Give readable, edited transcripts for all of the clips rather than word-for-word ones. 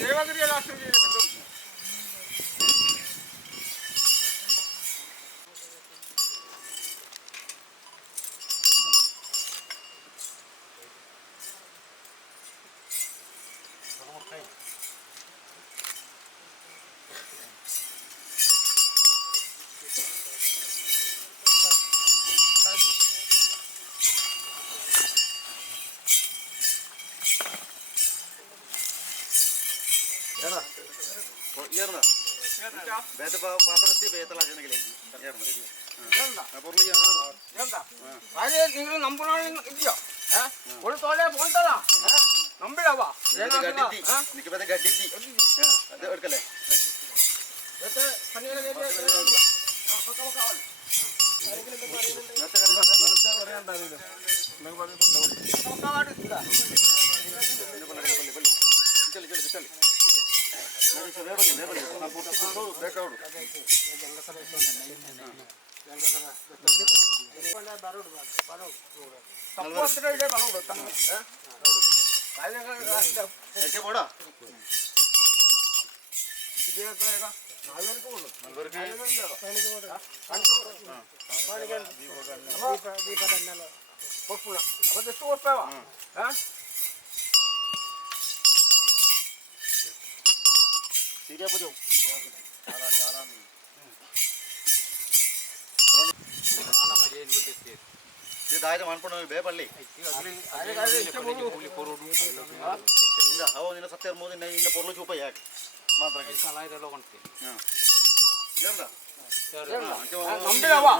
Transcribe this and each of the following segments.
ದೇವಗಿರಿಯ last നിങ്ങൾ നമ്പണോ ഒരു തോലെ പോണ്ടതാ നമ്പിടവാ എടുക്കല്ലേ daerah mana pun bebas balik. Awak ni setiap mudi ni ini perlu cuba ya. Mana lagi? Salah itu loh konti. Ya dah. Nambil awak.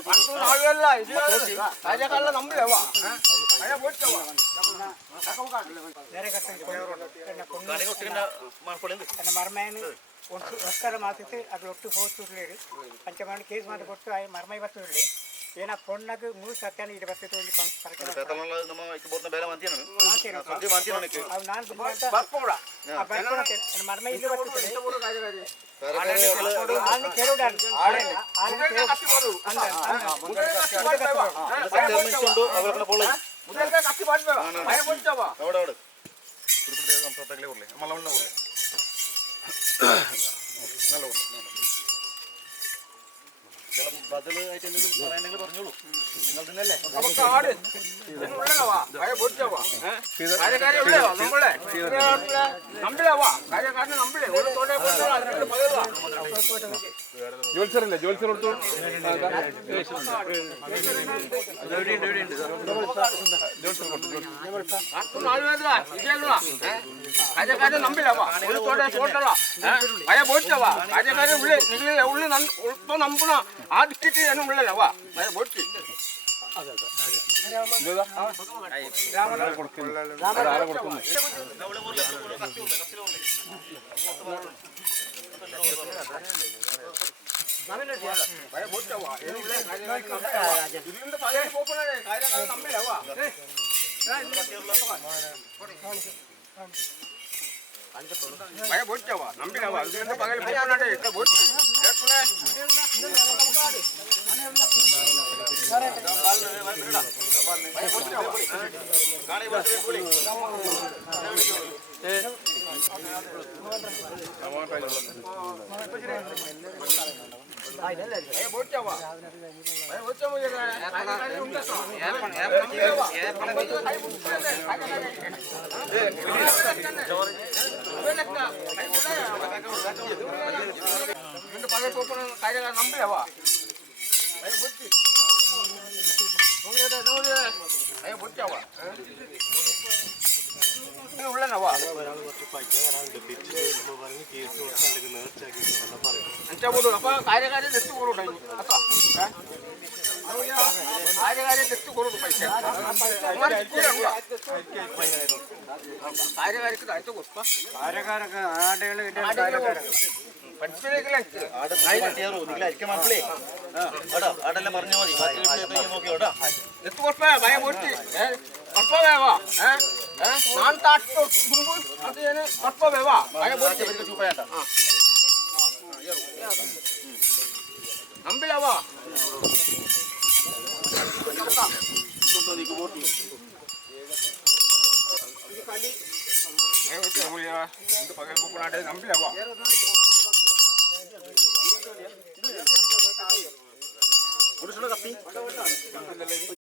Antu nalar lah. Aja kalau nambil awak. Ayah buat awak. Dari kata kali kau kena mana pun ini. Karena marmai ini. Sekarang masih tu ada waktu foto tu lagi. Pancaman kes mana foto ayah marmai batu lagi. Ena ponna ke mulu satyan ඊට පස්සේ තෝලි කරකලා පෙතලන නම එක බොත්න බැල මන් තියනනේ මන්ති මන් තියනනේ ඒක අව නාන් බත් පොඩා අපේ මර්ම ඊට පස්සේ ඉත පොඩ කාජ කාජ ආන්නේ කෙරුඩන් ආන්නේ කටි පොඩු මුදල් කටි පොඩු සත්‍යමෙන්චුndo අවලකන පොළයි මුදල් කටි පොඩු අය පොඩ්ඩවා අවඩ අවඩ පුරුපුරු සම්පතකලේ කොල්ලේ මලවන්න කොල්ලේ නලවන්න බදල ඇයිද නේද සරයන් එක പറഞ്ഞോളൂ നിങ്ങൾ തിന്നല്ലേ നമുക്ക് ആട് ഇതിനുള്ളവാ കയ പൊടിച്ചവാ കാര്യകാരി ഉള്ളവാ നമ്മളെ നമ്മളവാ കാര്യകാരനെ നമ്മളെ ഒരു തോടെ പൊടിച്ചവാ അതിന്റെ പകരവാ ജോൽസറില്ലേ ജോൽസർ കൊടുത്തു ജോൽസർ കൊടുത്തു അത്തു നാലുവേദന ഇതേലുവാ കാര്യകാരനെ നമ്മളവാ ഒരു തോടെ പോട്ടവാ കയ പൊടിച്ചവാ കാര്യകാരനെ ഉള്ളേ നിങ്ങൾ ഉള്ളേ ഉൾപ്പ നമ്പണ ആദ്യത്തെ ഞാൻ ഉള്ളവാ കയ പൊടിച്ച് ഭയ പൊടിച്ചവാ നമ്പിലവാ ഇതിന്റെ പകൽ പോകണേ ഇത്ര പൊടിച്ച് പകൽ പോകണ കാര്യങ്ങൾ നമ്പിലവാ ഉള്ളനവാ അഞ്ചാമൂട് അപ്പൊ കാര്യകാര്യം ടെസ്റ്റ് കൊടുണ്ടായിരുന്നു അപ്പൊ കാര്യകാര്യം ടെസ്റ്റ് കൊടുക്കും പൈസ കാര്യകാര്യക്ക് താഴ്ച കൊടുക്ക കാര്യക്കാരൊക്കെ ആടുകൾ മനസ്സിലായി ആടെല്ലാം പറഞ്ഞാൽ മതി നോക്കിയോട്ടാ എത്തു കൊടുപ്പ ഭയം പൊട്ടി ಕೊಪ್ಪವೇವಾ ನಾನು ತಾಟ್ಟು ಗುಂಬು ಅದೇನು ಕೊಪ್ಪವೇವಾ ಚೂಪಾಯಟ ನಂಬಿಲವಾ నీకు ఓట్లు పురుషుల కప్పి